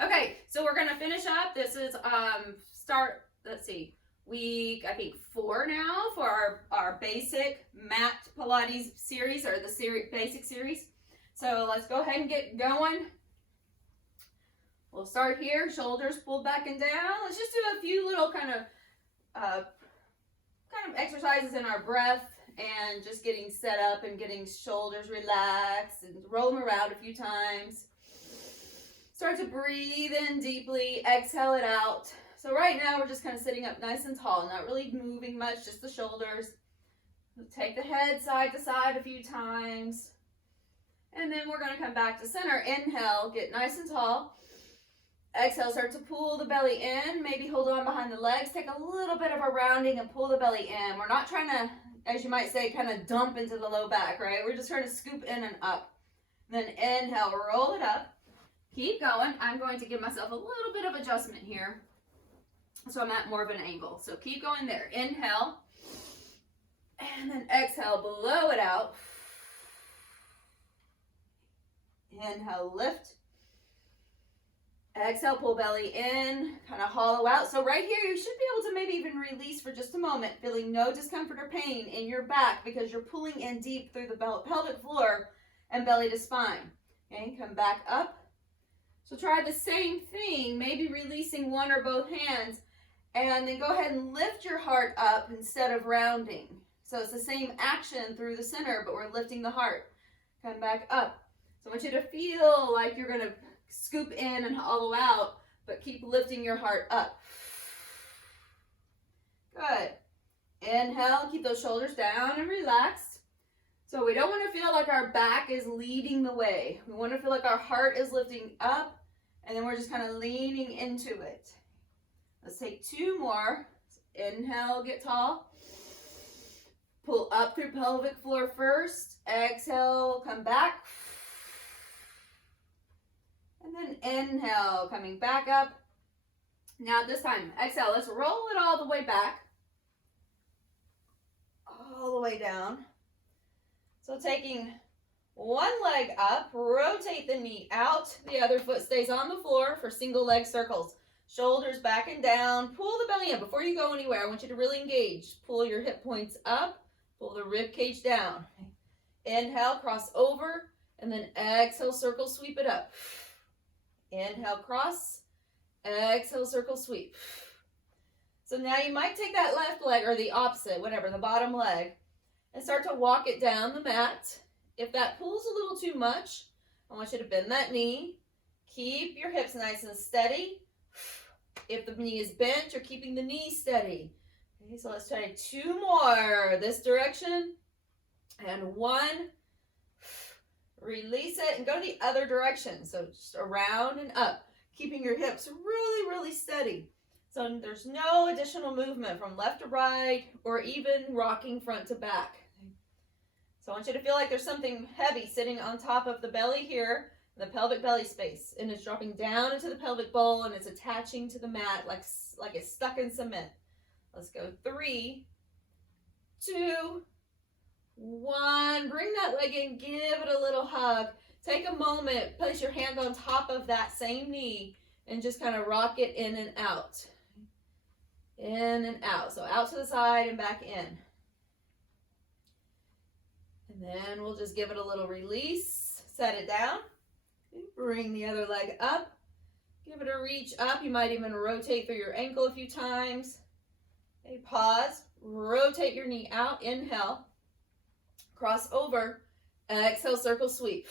Okay, so we're gonna finish up. This is let's see, week I think 4 now for our basic mat Pilates series, or the basic series. So let's go ahead and get going. We'll start here, shoulders pulled back and down. Let's just do a few little kind of exercises in our breath and just getting set up and getting shoulders relaxed, and roll them around a few times. Start to breathe in deeply, exhale it out. So right now we're just kind of sitting up nice and tall, not really moving much, just the shoulders. Take the head side to side a few times. And then we're going to come back to center. Inhale, get nice and tall. Exhale, start to pull the belly in. Maybe hold on behind the legs. Take a little bit of a rounding and pull the belly in. We're not trying to, as you might say, kind of dump into the low back, right? We're just trying to scoop in and up. Then inhale, roll it up. Keep going. I'm going to give myself a little bit of adjustment here, so I'm at more of an angle. So keep going there. Inhale. And then exhale, blow it out. Inhale, lift. Exhale, pull belly in, kind of hollow out. So right here, you should be able to maybe even release for just a moment, feeling no discomfort or pain in your back because you're pulling in deep through the pelvic floor and belly to spine. Okay, come back up. So try the same thing, maybe releasing one or both hands, and then go ahead and lift your heart up instead of rounding. So it's the same action through the center, but we're lifting the heart. Come back up. So I want you to feel like you're going to scoop in and hollow out, but keep lifting your heart up. Good. Inhale, keep those shoulders down and relaxed. So we don't want to feel like our back is leading the way. We want to feel like our heart is lifting up, and then we're just kind of leaning into it. Let's take 2 more. Inhale, get tall. Pull up through pelvic floor first. Exhale, come back. And then inhale, coming back up. Now this time, exhale, let's roll it all the way back. All the way down. So taking one leg up, rotate the knee out. The other foot stays on the floor for single leg circles. Shoulders back and down. Pull the belly in. Before you go anywhere, I want you to really engage. Pull your hip points up. Pull the rib cage down. Inhale, cross over. And then exhale, circle, sweep it up. Inhale, cross. Exhale, circle, sweep. So now you might take that left leg, or the opposite, whatever, the bottom leg, and start to walk it down the mat. If that pulls a little too much, I want you to bend that knee. Keep your hips nice and steady. If the knee is bent, you're keeping the knee steady. Okay, so let's try 2 more. This direction. And 1. Release it and go the other direction. So just around and up, keeping your hips really, really steady. So there's no additional movement from left to right or even rocking front to back. So I want you to feel like there's something heavy sitting on top of the belly here, the pelvic belly space, and it's dropping down into the pelvic bowl and it's attaching to the mat like it's stuck in cement. Let's go 3, 2, 1. Bring that leg in, give it a little hug. Take a moment, place your hand on top of that same knee and just kind of rock it in and out. In and out. So out to the side and back in. And then we'll just give it a little release. Set it down. Bring the other leg up. Give it a reach up. You might even rotate through your ankle a few times. Okay, pause. Rotate your knee out. Inhale. Cross over. Exhale, circle, sweep.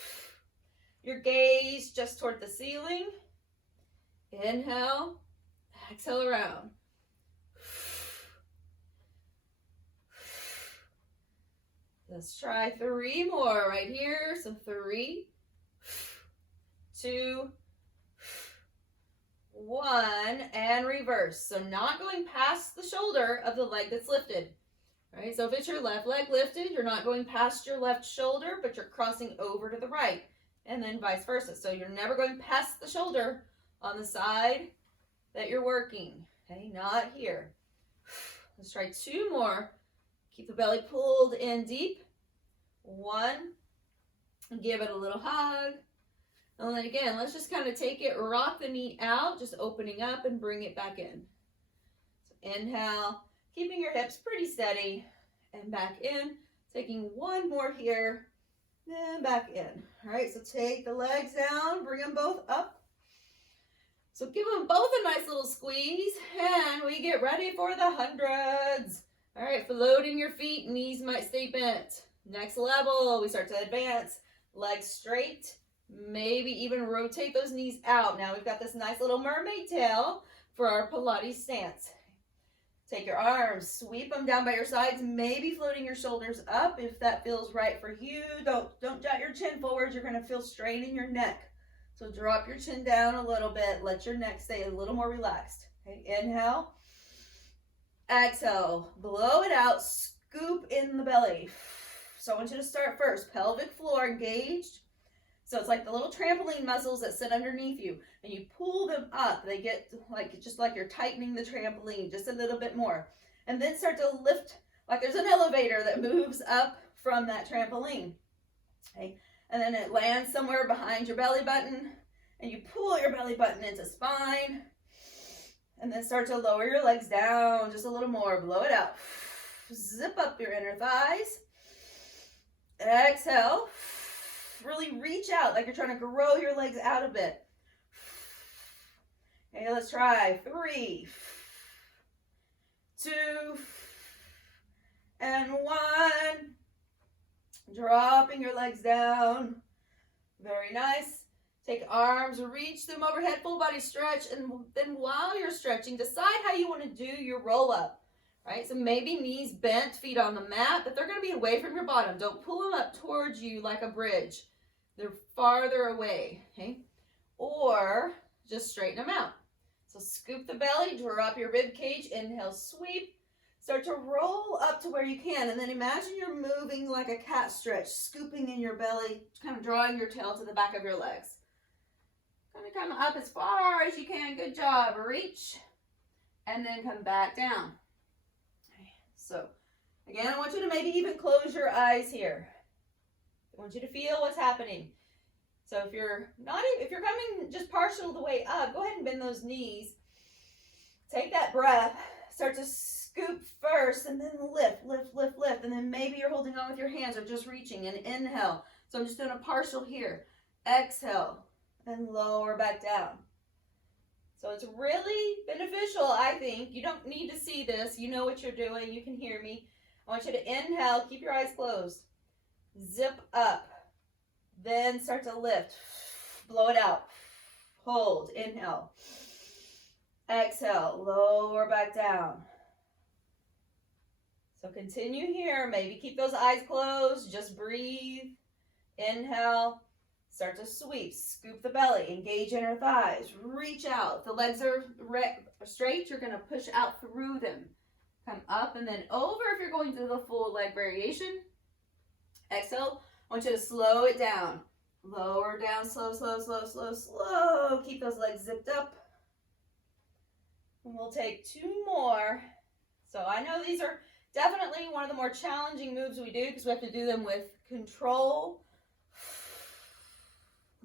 Your gaze just toward the ceiling. Inhale. Exhale around. Let's try 3 more right here. So 3, 2, 1, and reverse. So not going past the shoulder of the leg that's lifted. All right, so if it's your left leg lifted, you're not going past your left shoulder, but you're crossing over to the right, and then vice versa. So you're never going past the shoulder on the side that you're working. Okay, not here. Let's try 2 more. Keep the belly pulled in deep. 1. Give it a little hug. And then again, let's just kind of take it, rock the knee out, just opening up and bring it back in. So inhale, keeping your hips pretty steady, and back in. Taking one more here, and back in. All right, so take the legs down, bring them both up. So give them both a nice little squeeze, and we get ready for the hundreds. All right, floating your feet, knees might stay bent. Next level, we start to advance. Legs straight, maybe even rotate those knees out. Now we've got this nice little mermaid tail for our Pilates stance. Take your arms, sweep them down by your sides, maybe floating your shoulders up if that feels right for you. Don't jut your chin forward. You're going to feel strain in your neck. So drop your chin down a little bit. Let your neck stay a little more relaxed. Okay, inhale. Exhale. Blow it out. Scoop in the belly. So I want you to start first. Pelvic floor engaged. So it's like the little trampoline muscles that sit underneath you. And you pull them up. They get like just like you're tightening the trampoline just a little bit more. And then start to lift like there's an elevator that moves up from that trampoline. Okay. And then it lands somewhere behind your belly button, and you pull your belly button into spine, and then start to lower your legs down just a little more. Blow it out. Zip up your inner thighs. Exhale. Really reach out like you're trying to grow your legs out a bit. Okay, let's try 3, 2, and 1. Dropping your legs down. Very nice. Take arms, reach them overhead, full body stretch, and then while you're stretching, decide how you want to do your roll up. Right? So maybe knees bent, feet on the mat, but they're going to be away from your bottom. Don't pull them up towards you like a bridge. They're farther away. Okay? Or just straighten them out. So scoop the belly, drop your rib cage, inhale, sweep. Start to roll up to where you can, and then imagine you're moving like a cat stretch, scooping in your belly, kind of drawing your tail to the back of your legs. Kind of come up as far as you can. Good job. Reach, and then come back down. So, again, I want you to maybe even close your eyes here. I want you to feel what's happening. So if you're coming just partial the way up, go ahead and bend those knees. Take that breath. Start to scoop first and then lift, lift, lift, lift. And then maybe you're holding on with your hands or just reaching. And inhale. So I'm just doing a partial here. Exhale and lower back down. So it's really beneficial, I think. You don't need to see this. You know what you're doing. You can hear me. I want you to inhale. Keep your eyes closed. Zip up. Then start to lift. Blow it out. Hold. Inhale. Exhale. Lower back down. So continue here. Maybe keep those eyes closed. Just breathe. Inhale. Start to sweep. Scoop the belly. Engage inner thighs. Reach out. If the legs are straight, you're going to push out through them. Come up and then over if you're going to the full leg variation. Exhale. I want you to slow it down. Lower down. Slow, slow, slow, slow, slow. Keep those legs zipped up. And we'll take 2 more. So I know these are definitely one of the more challenging moves we do because we have to do them with control.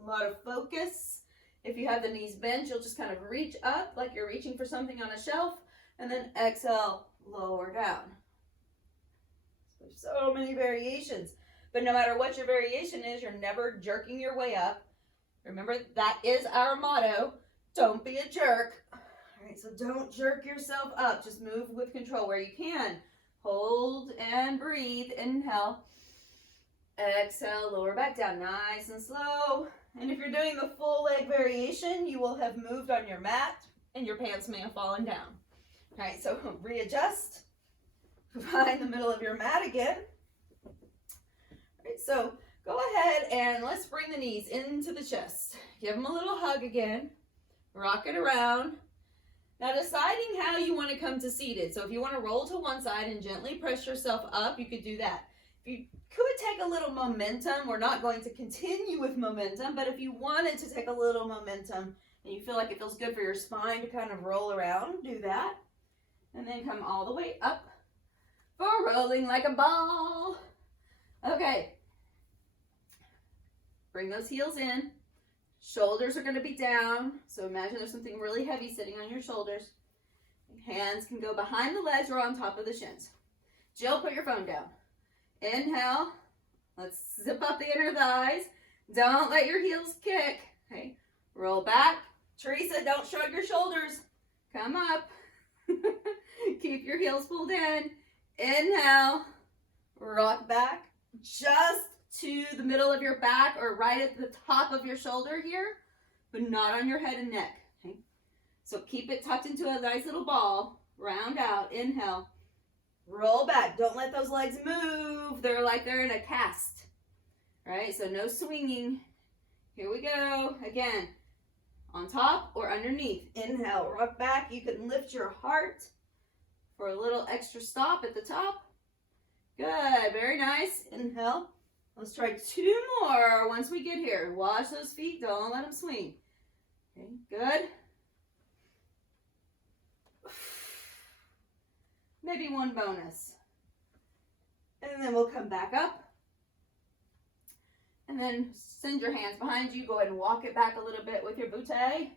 A lot of focus. If you have the knees bent, you'll just kind of reach up like you're reaching for something on a shelf. And then exhale, lower down. So many variations. But no matter what your variation is, you're never jerking your way up. Remember, that is our motto. Don't be a jerk. All right, so don't jerk yourself up. Just move with control where you can. Hold and breathe. Inhale. Exhale, lower back down. Nice and slow. And if you're doing the full leg variation, you will have moved on your mat and your pants may have fallen down. All right, so readjust. Find the middle of your mat again. All right, so go ahead and let's bring the knees into the chest. Give them a little hug again. Rock it around. Now deciding how you want to come to seated. So if you want to roll to one side and gently press yourself up, you could do that. If you could take a little momentum, we're not going to continue with momentum, but if you wanted to take a little momentum and you feel like it feels good for your spine to kind of roll around, do that. And then come all the way up for rolling like a ball. Okay. Bring those heels in. Shoulders are going to be down. So imagine there's something really heavy sitting on your shoulders. Hands can go behind the legs or on top of the shins. Jill, put your phone down. Inhale. Let's zip up the inner thighs. Don't let your heels kick. Okay. Roll back. Teresa, don't shrug your shoulders. Come up. Keep your heels pulled in. Inhale. Rock back. Just to the middle of your back or right at the top of your shoulder here, but not on your head and neck. Okay. So keep it tucked into a nice little ball. Round out. Inhale. Roll back. Don't let those legs move. They're like they're in a cast. All right, so no swinging. Here we go. Again, on top or underneath. Inhale, rock back. You can lift your heart for a little extra stop at the top. Good, very nice. Inhale. Let's try 2 more once we get here. Watch those feet. Don't let them swing. Okay, good. Maybe 1 bonus. And then we'll come back up. And then send your hands behind you. Go ahead and walk it back a little bit with your butte.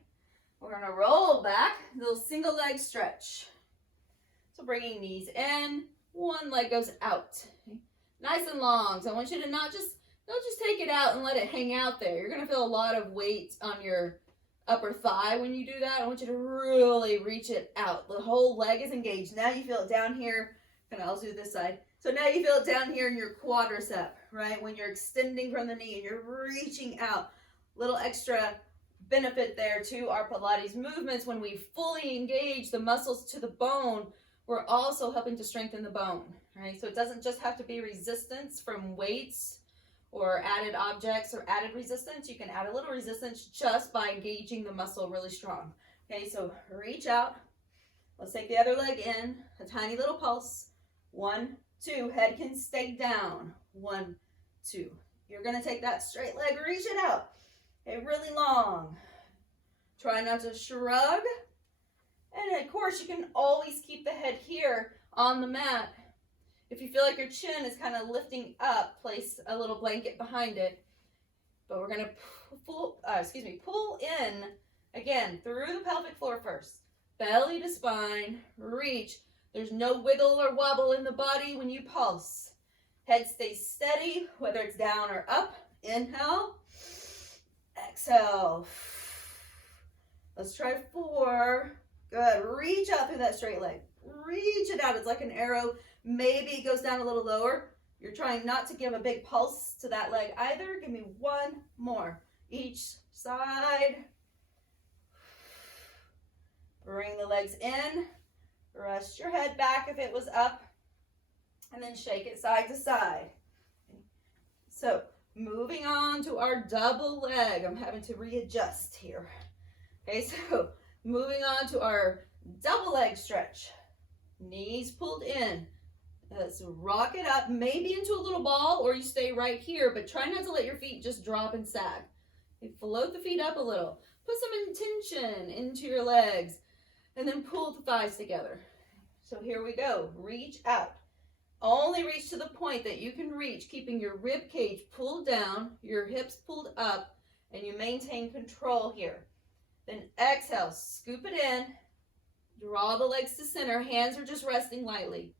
We're going to roll back. Little single leg stretch. So bringing knees in. 1 leg goes out. Okay. Nice and long. So I want you to don't just take it out and let it hang out there. You're going to feel a lot of weight on your upper thigh when you do that. I want you to really reach it out. The whole leg is engaged. Now you feel it down here. I'll do this side. So now you feel it down here in your quadricep, right? When you're extending from the knee and you're reaching out. Little extra benefit there to our Pilates movements. When we fully engage the muscles to the bone, we're also helping to strengthen the bone, right? So it doesn't just have to be resistance from weights or added objects or added resistance. You can add a little resistance just by engaging the muscle really strong. Okay, so reach out. Let's take the other leg in, a tiny little pulse. 1, 2, head can stay down. 1, 2. You're gonna take that straight leg, reach it out. Okay, really long. Try not to shrug. And of course, you can always keep the head here on the mat. If you feel like your chin is kind of lifting up, place a little blanket behind it. But we're gonna pull in, again, through the pelvic floor first. Belly to spine, reach. There's no wiggle or wobble in the body when you pulse. Head stays steady, whether it's down or up. Inhale, exhale. Let's try 4. Good, reach out through that straight leg. Reach it out, it's like an arrow. Maybe it goes down a little lower. You're trying not to give a big pulse to that leg either. Give me 1 more. Each side. Bring the legs in. Rest your head back if it was up. And then shake it side to side. So moving on to our double leg. I'm having to readjust here. Okay, so moving on to our double leg stretch. Knees pulled in. Let's rock it up, maybe into a little ball, or you stay right here, but try not to let your feet just drop and sag. Okay, float the feet up a little. Put some intention into your legs, and then pull the thighs together. So here we go. Reach out. Only reach to the point that you can reach, keeping your rib cage pulled down, your hips pulled up, and you maintain control here. Then exhale, scoop it in, draw the legs to center, hands are just resting lightly.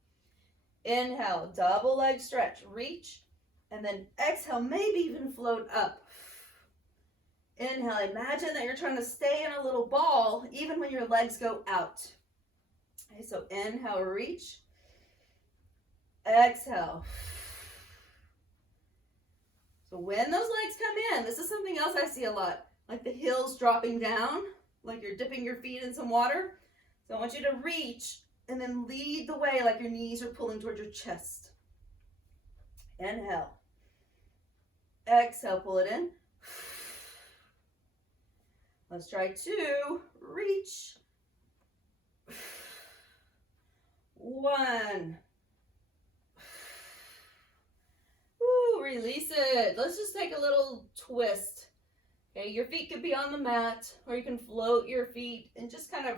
Inhale, double leg stretch, reach, and then exhale, maybe even float up. Inhale, imagine that you're trying to stay in a little ball even when your legs go out. Okay, so inhale, reach, exhale. So when those legs come in, this is something else I see a lot, like the heels dropping down, like you're dipping your feet in some water. So I want you to reach and then lead the way like your knees are pulling towards your chest. Inhale. Exhale, pull it in. Let's try 2. Reach. 1. Woo, release it. Let's just take a little twist. Okay, your feet could be on the mat, or you can float your feet and just kind of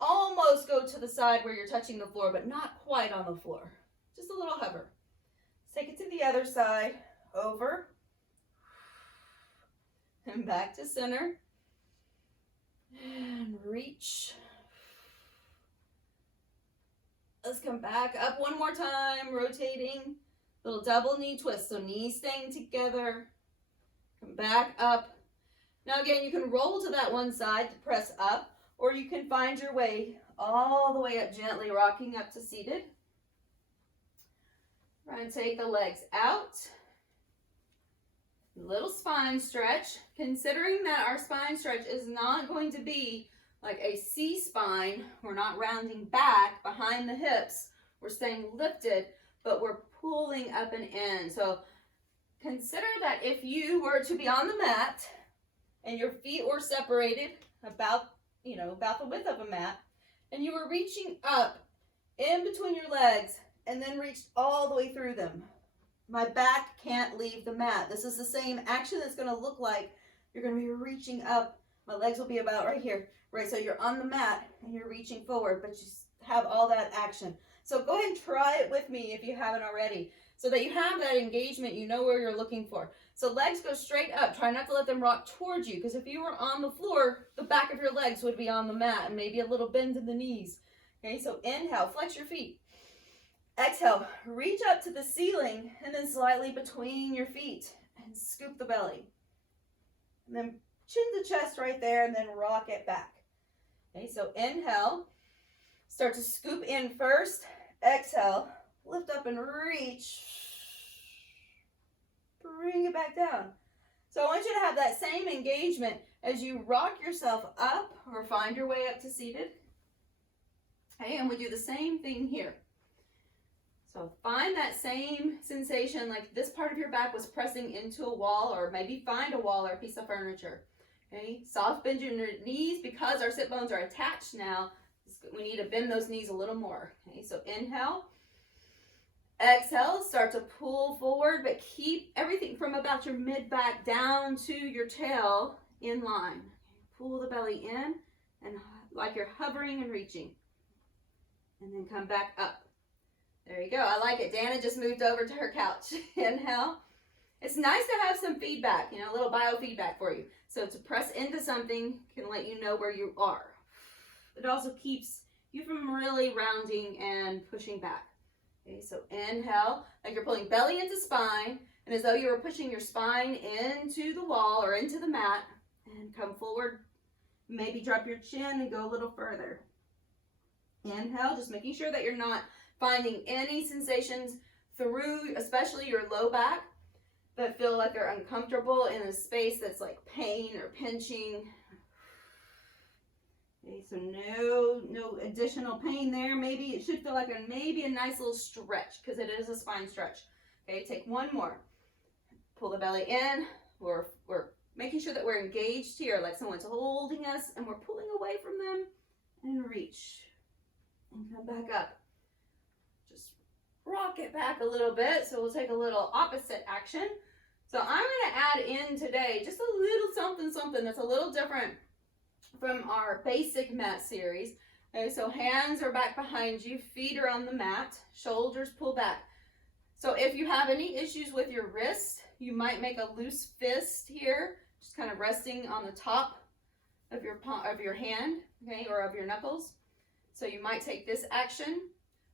almost go to the side where you're touching the floor, but not quite on the floor. Just a little hover. Let's take it to the other side. Over. and back to center. And reach. Let's come back up one more time, rotating. Little double knee twist, so knees staying together. Come back up. Now again, you can roll to that one side to press up, or you can find your way all the way up gently, rocking up to seated. Try and take the legs out. Little spine stretch, considering that our spine stretch is not going to be like a C spine. We're not rounding back behind the hips. We're staying lifted, but we're pulling up and in. So consider that if you were to be on the mat and your feet were separated about the width of a mat, and you were reaching up in between your legs and then reached all the way through them. My back can't leave the mat. This is the same action that's going to look like you're going to be reaching up. My legs will be about right here, right? So you're on the mat and you're reaching forward, but you have all that action. So go ahead and try it with me if you haven't already, so that you have that engagement, you know where you're looking for. So legs go straight up. Try not to let them rock towards you, because if you were on the floor, the back of your legs would be on the mat, and maybe a little bend in the knees. Okay, so inhale, flex your feet. Exhale, reach up to the ceiling and then slightly between your feet and scoop the belly. And then chin to chest right there and then rock it back. Okay, so inhale, start to scoop in first. Exhale, lift up and reach. Bring it back down. So I want you to have that same engagement as you rock yourself up or find your way up to seated. Okay, and we do the same thing here. So find that same sensation, like this part of your back was pressing into a wall, or maybe find a wall or a piece of furniture. Okay, soft bend your knees, because our sit bones are attached now. We need to bend those knees a little more. Okay, so inhale. Exhale, start to pull forward, but keep everything from about your mid-back down to your tail in line. Pull the belly in, and like you're hovering and reaching. And then come back up. There you go. I like it. Dana just moved over to her couch. Inhale. It's nice to have some feedback, a little biofeedback for you. So to press into something can let you know where you are. It also keeps you from really rounding and pushing back. Okay, so inhale, like you're pulling belly into spine, and as though you were pushing your spine into the wall or into the mat, and come forward. Maybe drop your chin and go a little further. Inhale, just making sure that you're not finding any sensations through, especially your low back, that feel like they're uncomfortable in a space that's like pain or pinching. Okay, so no additional pain there. Maybe it should feel like a nice little stretch, because it is a spine stretch. Okay, take one more. Pull the belly in. We're making sure that we're engaged here, like someone's holding us, and we're pulling away from them, and reach. And come back up. Just rock it back a little bit. So we'll take a little opposite action. So I'm going to add in today just a little something that's a little different from our basic mat series. Okay, so hands are back behind you, feet are on the mat, shoulders pull back. So if you have any issues with your wrist, you might make a loose fist here, just kind of resting on the top of your hand, okay, or of your knuckles. So you might take this action,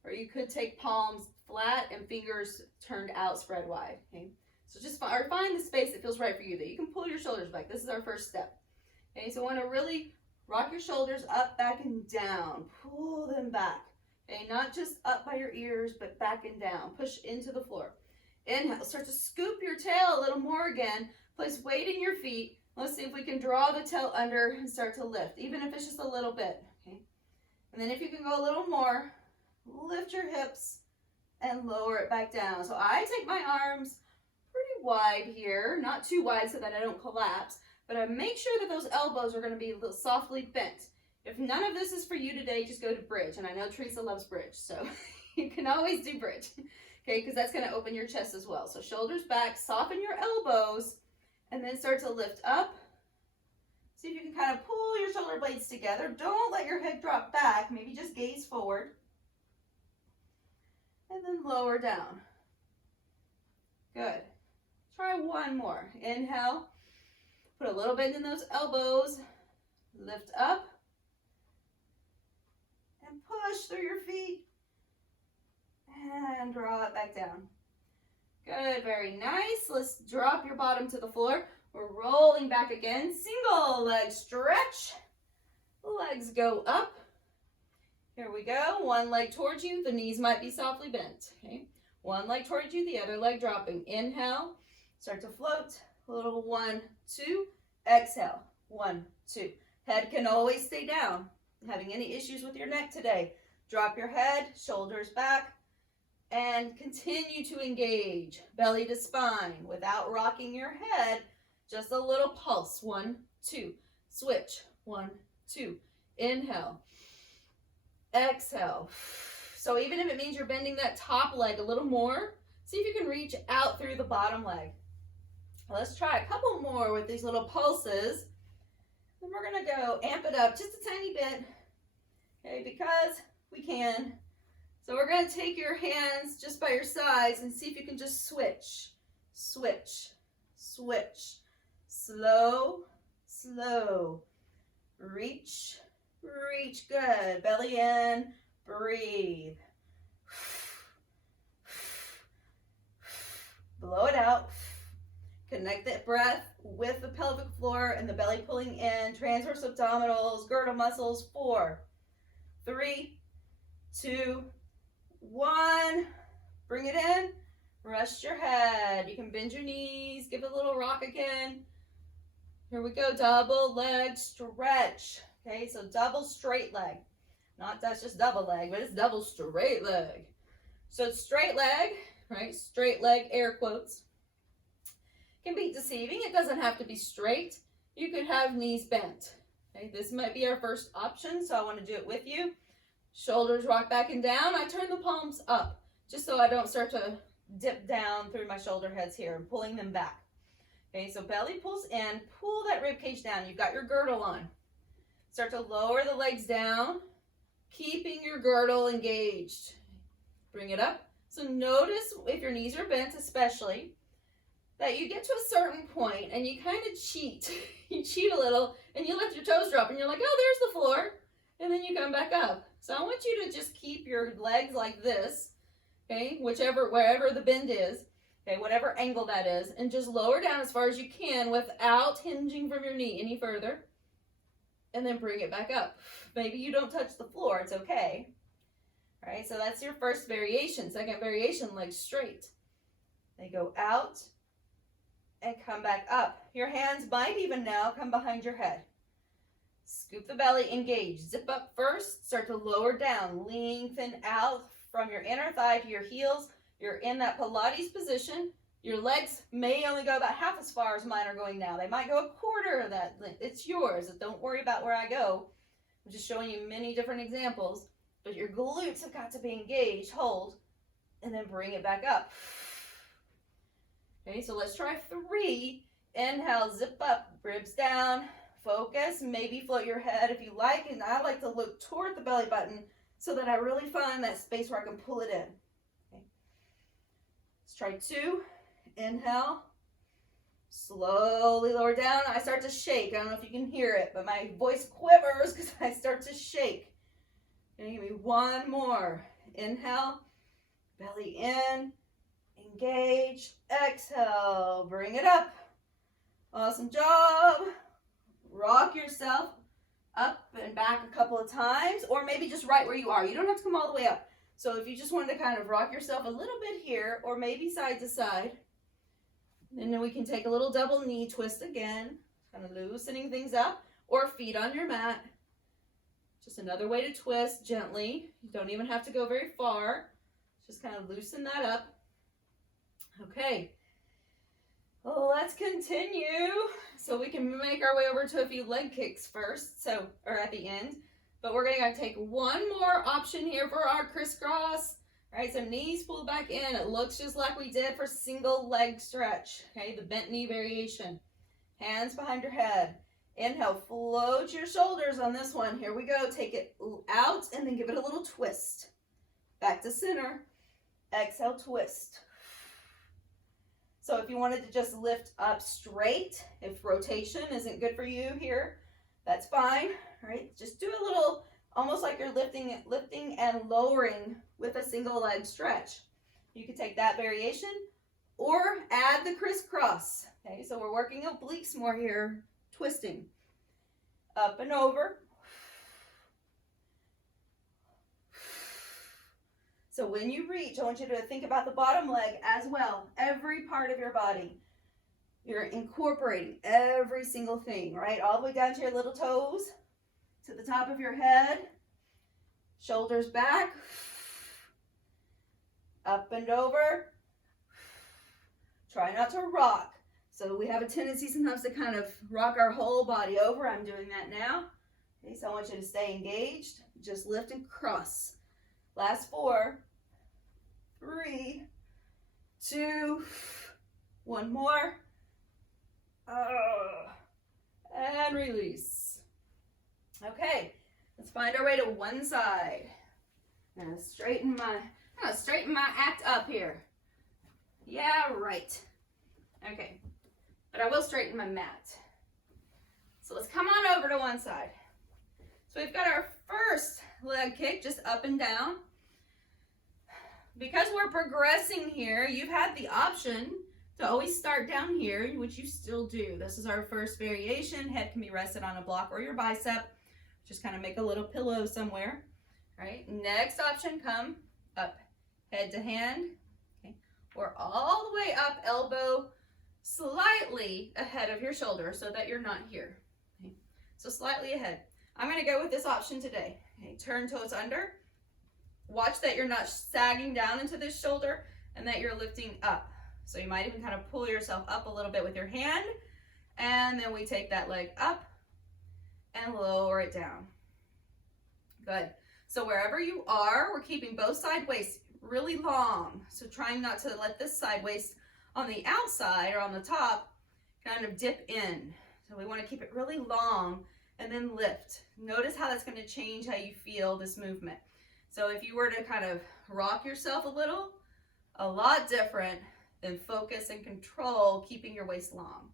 or you could take palms flat and fingers turned out, spread wide. Okay, so just find the space that feels right for you, that you can pull your shoulders back. This is our first step. Okay, so I want to really rock your shoulders up, back, and down. Pull them back. Okay, not just up by your ears, but back and down. Push into the floor. Inhale, start to scoop your tail a little more again. Place weight in your feet. Let's see if we can draw the tail under and start to lift, even if it's just a little bit. Okay, and then if you can go a little more, lift your hips and lower it back down. So I take my arms pretty wide here, not too wide so that I don't collapse, but I make sure that those elbows are going to be a little softly bent. If none of this is for you today, just go to bridge. And I know Teresa loves bridge, so you can always do bridge, okay, because that's going to open your chest as well. So shoulders back, soften your elbows, and then start to lift up. See if you can kind of pull your shoulder blades together. Don't let your head drop back. Maybe just gaze forward. And then lower down. Good. Try one more. Inhale. Put a little bend in those elbows. Lift up. And push through your feet. And draw it back down. Good, very nice. Let's drop your bottom to the floor. We're rolling back again. Single leg stretch. Legs go up. Here we go. One leg towards you. The knees might be softly bent. Okay. One leg towards you, the other leg dropping. Inhale. Start to float. A little 1, 2. Exhale. 1, 2. Head can always stay down. Having any issues with your neck today? Drop your head, shoulders back, and continue to engage. Belly to spine without rocking your head. Just a little pulse. 1, 2. Switch. 1, 2. Inhale. Exhale. So even if it means you're bending that top leg a little more, see if you can reach out through the bottom leg. Let's try a couple more with these little pulses. And we're going to go amp it up just a tiny bit, okay, because we can. So we're going to take your hands just by your sides and see if you can just switch, switch, switch. Slow, slow. Reach, reach. Good. Belly in. Breathe. Blow it out. Connect that breath with the pelvic floor and the belly pulling in. Transverse abdominals, girdle muscles. 4, 3, 2, 1. Bring it in. Rest your head. You can bend your knees. Give it a little rock again. Here we go. Double leg stretch. Okay, so double straight leg. Not that's just double leg, but it's double straight leg. So straight leg, right? Straight leg, air quotes. Can be deceiving. It doesn't have to be straight. You could have knees bent. Okay, this might be our first option, so I want to do it with you. Shoulders rock back and down. I turn the palms up, just so I don't start to dip down through my shoulder heads here. I'm pulling them back. Okay, so belly pulls in. Pull that rib cage down. You've got your girdle on. Start to lower the legs down, keeping your girdle engaged. Bring it up. So notice if your knees are bent, especially, that you get to a certain point and you kind of cheat. You cheat a little and you let your toes drop and you're like, oh, there's the floor. And then you come back up. So I want you to just keep your legs like this, okay, wherever the bend is, okay, whatever angle that is, and just lower down as far as you can without hinging from your knee any further. And then bring it back up. Maybe you don't touch the floor, it's okay. All right, so that's your first variation. Second variation, legs straight. They go out and come back up. Your hands might even now come behind your head. Scoop the belly, engage. Zip up first, start to lower down. Lengthen out from your inner thigh to your heels. You're in that Pilates position. Your legs may only go about half as far as mine are going now. They might go a quarter of that length. It's yours. Don't worry about where I go. I'm just showing you many different examples. But your glutes have got to be engaged. Hold. And then bring it back up. Okay, so let's try 3. Inhale, zip up, ribs down. Focus. Maybe float your head if you like. And I like to look toward the belly button so that I really find that space where I can pull it in. Okay. Let's try 2. Inhale, slowly lower down. I start to shake. I don't know if you can hear it, but my voice quivers because I start to shake. Okay, give me 1 more. Inhale, belly in, engage, exhale, bring it up. Awesome job. Rock yourself up and back a couple of times, or maybe just right where you are. You don't have to come all the way up. So if you just wanted to kind of rock yourself a little bit here, or maybe side to side, and then we can take a little double knee twist again, kind of loosening things up, or feet on your mat. Just another way to twist gently. You don't even have to go very far. Just kind of loosen that up. Okay. Well, let's continue. So we can make our way over to a few leg kicks first, or at the end. But we're going to take one more option here for our crisscross. All right, so knees pulled back in. It looks just like we did for single leg stretch. Okay, the bent knee variation. Hands behind your head. Inhale, float your shoulders on this one. Here we go. Take it out and then give it a little twist. Back to center. Exhale, twist. So if you wanted to just lift up straight, if rotation isn't good for you here, that's fine, right? Just do a little, almost like you're lifting and lowering with a single leg stretch. You could take that variation or add the crisscross. Okay, so we're working obliques more here, twisting. Up and over. So when you reach, I want you to think about the bottom leg as well. Every part of your body. You're incorporating every single thing, right? All the way down to your little toes, to the top of your head. Shoulders back. Up and over. Try not to rock. So we have a tendency sometimes to kind of rock our whole body over. I'm doing that now. Okay, so I want you to stay engaged. Just lift and cross. Last 4, 3, 2, 1 more. And release. Okay, let's find our way to one side. I'm gonna straighten my act up here. Yeah, right. Okay, but I will straighten my mat. So let's come on over to one side. So we've got our first leg kick, just up and down. Because we're progressing here, you've had the option to always start down here, which you still do. This is our first variation. Head can be rested on a block or your bicep. Just kind of make a little pillow somewhere. Right? Next option, come up, head to hand. Okay. Or all the way up, elbow slightly ahead of your shoulder so that you're not here. Okay. So slightly ahead. I'm going to go with this option today. Okay. Turn toes under. Watch that you're not sagging down into this shoulder and that you're lifting up. So you might even kind of pull yourself up a little bit with your hand, and then we take that leg up and lower it down. Good. So wherever you are, we're keeping both side waists really long. So trying not to let this side waist on the outside or on the top kind of dip in. So we want to keep it really long and then lift. Notice how that's going to change how you feel this movement. So if you were to kind of rock yourself a lot different than focus and control, keeping your waist long.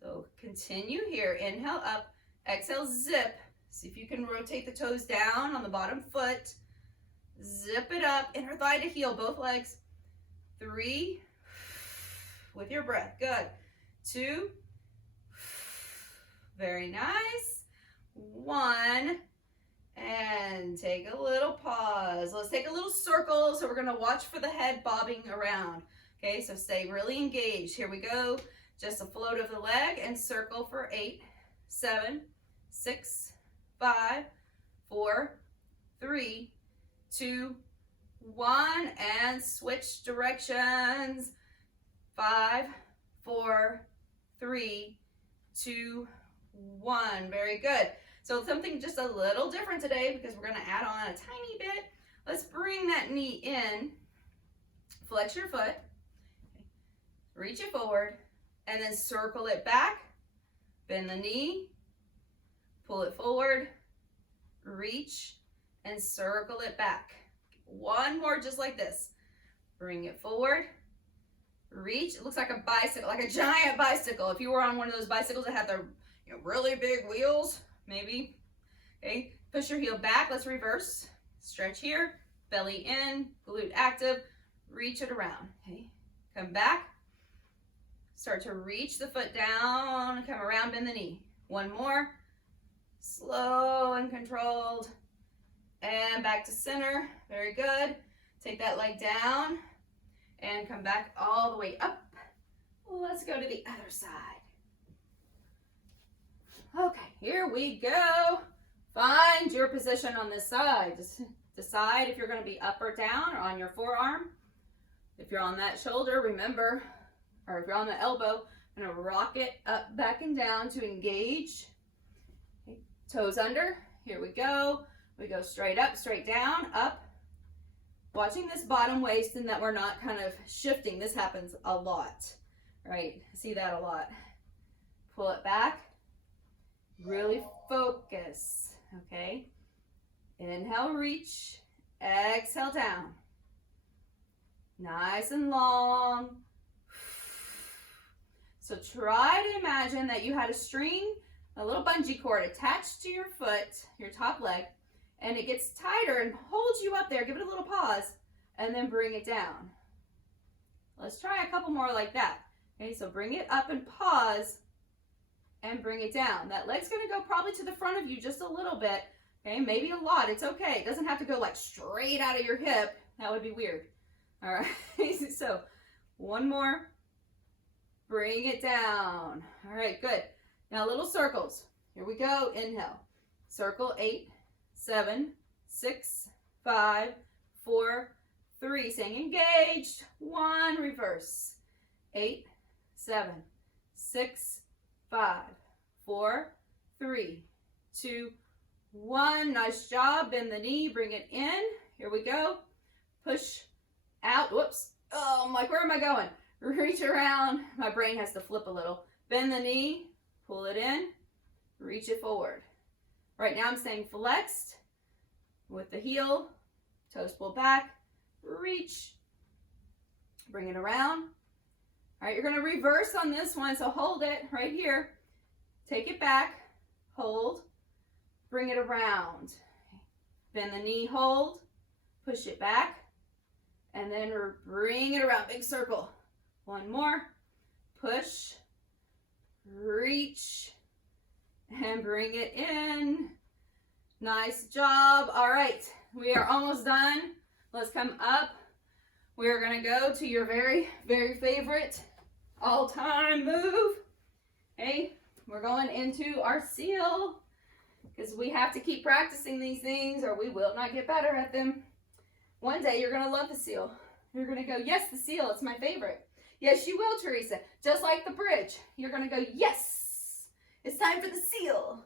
So continue here. Inhale up, exhale, zip. See if you can rotate the toes down on the bottom foot. Zip it up, inner thigh to heel, both legs. 3, with your breath, good. 2, very nice. 1, and take a little pause. Let's take a little circle. So we're gonna watch for the head bobbing around. Okay, so stay really engaged. Here we go. Just a float of the leg and circle for 8, 7, 6, 5, 4, 3, 2, 1, and switch directions. 5, 4, 3, 2, 1. Very good. So something just a little different today because we're going to add on a tiny bit. Let's bring that knee in. Flex your foot. Reach it forward and then circle it back. Bend the knee. Pull it forward. Reach and circle it back. One more just like this. Bring it forward. Reach. It looks like a bicycle, like a giant bicycle. If you were on one of those bicycles that have the really big wheels, maybe. Okay, push your heel back. Let's reverse. Stretch here. Belly in. Glute active. Reach it around. Okay, come back. Start to reach the foot down. Come around. Bend the knee. One more. Slow and controlled. And back to center. Very good. Take that leg down and come back all the way up. Let's go to the other side. Okay, here we go. Find your position on this side. Just decide if you're going to be up or down or on your forearm. If you're on that shoulder, remember, or if you're on the elbow, I'm going to rock it up, back, and down to engage. Okay, toes under. Here we go. We go straight up, straight down, up. Watching this bottom waist and that we're not kind of shifting. This happens a lot, right? I see that a lot. Pull it back. Really focus, okay? Inhale, reach. Exhale, down. Nice and long. So try to imagine that you had a string, a little bungee cord attached to your foot, your top leg, and it gets tighter and holds you up there. Give it a little pause and then bring it down. Let's try a couple more like that. Okay, so bring it up and pause and bring it down. That leg's gonna go probably to the front of you just a little bit. Okay, maybe a lot, it's okay. It doesn't have to go like straight out of your hip. That would be weird. All right, so one more. Bring it down. All right, good. Now little circles. Here we go. Inhale. Circle 8, 7, 6, 5, 4, 3. Staying engaged. 1. Reverse. 8, 7, 6, 5, 4, 3, 2, 1. Nice job. Bend the knee. Bring it in. Here we go. Push out. Whoops. Oh, I'm like, where am I going? Reach around. My brain has to flip a little. Bend the knee. Pull it in. Reach it forward. Right now I'm staying flexed with the heel. Toes pull back. Reach. Bring it around. All right, you're going to reverse on this one. So hold it right here. Take it back. Hold. Bring it around. Bend the knee. Hold. Push it back. And then bring it around. Big circle. One more. Push. Reach. And bring it in. Nice job. All right. We are almost done. Let's come up. We are going to go to your very, very favorite all-time move. Okay. We're going into our seal because we have to keep practicing these things or we will not get better at them. One day you're going to love the seal. You're going to go, yes, the seal. It's my favorite. Yes, you will, Teresa. Just like the bridge. You're going to go, yes, it's time for the seal.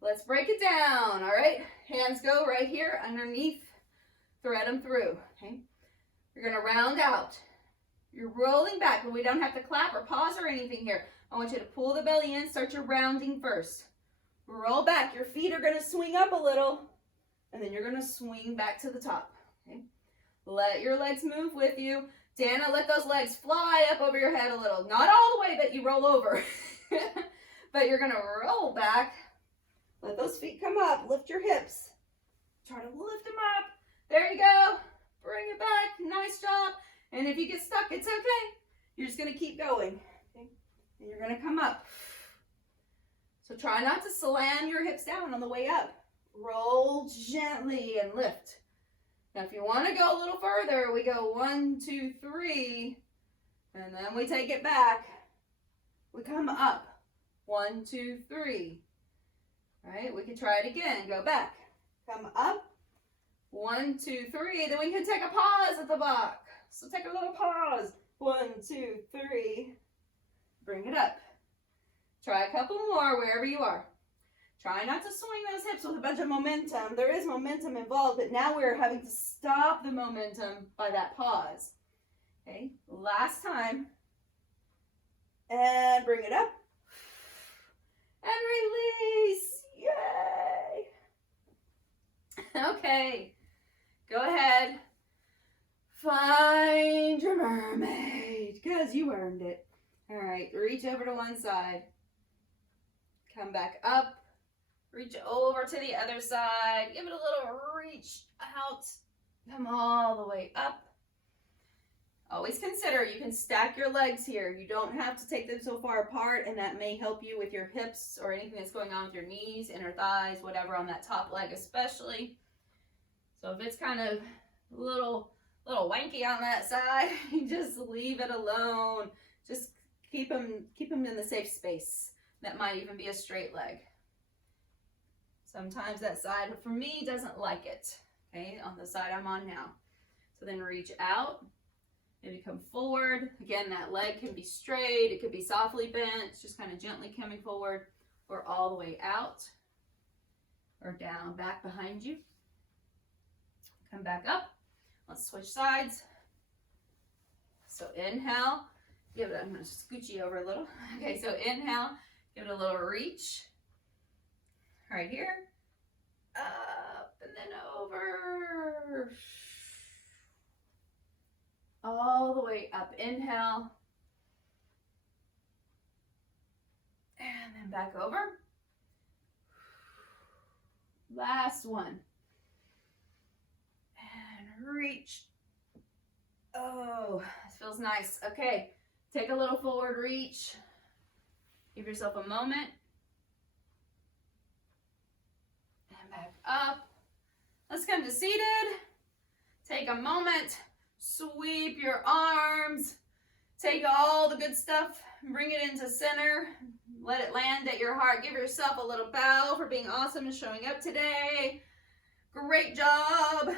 Let's break it down, all right? Hands go right here underneath. Thread them through, okay? You're going to round out. You're rolling back, but we don't have to clap or pause or anything here. I want you to pull the belly in. Start your rounding first. Roll back. Your feet are going to swing up a little, and then you're going to swing back to the top, okay? Let your legs move with you. Dana, let those legs fly up over your head a little. Not all the way that you roll over, but you're going to roll back. Let those feet come up. Lift your hips. Try to lift them up. There you go. Bring it back. Nice job. And if you get stuck, it's okay. You're just going to keep going. Okay? And you're going to come up. So try not to slam your hips down on the way up. Roll gently and lift. Now, if you want to go a little further, we go 1, 2, 3, and then we take it back. We come up. 1, 2, 3. All right, we can try it again. Go back. Come up. 1, 2, 3. Then we can take a pause at the back. So take a little pause. 1, 2, 3. Bring it up. Try a couple more wherever you are. Try not to swing those hips with a bunch of momentum. There is momentum involved, but now we're having to stop the momentum by that pause. Okay, last time. And bring it up. And release. Yay! Okay, go ahead. Find your mermaid, because you earned it. All right, reach over to one side. Come back up. Reach over to the other side. Give it a little reach out. Come all the way up. Always consider you can stack your legs here. You don't have to take them so far apart, and that may help you with your hips or anything that's going on with your knees, inner thighs, whatever on that top leg especially. So if it's kind of a little wanky on that side, you just leave it alone. Just keep them in the safe space. That might even be a straight leg. Sometimes that side, for me, doesn't like it, okay, on the side I'm on now. So then reach out, maybe come forward. Again, that leg can be straight, it could be softly bent, just kind of gently coming forward, or all the way out, or down, back behind you. Come back up. Let's switch sides. So inhale, give it, I'm going to scooch you over a little. Okay, so inhale, give it a little reach. Right here, up and then over, all the way up. Inhale, And back over. Last one. And reach. Oh, this feels nice. Okay, take a little forward reach. Give yourself a moment. And back up. Let's come to seated. Take a moment. Sweep your arms. Take all the good stuff. Bring it into center. Let it land at your heart. Give yourself a little bow for being awesome and showing up today. Great job.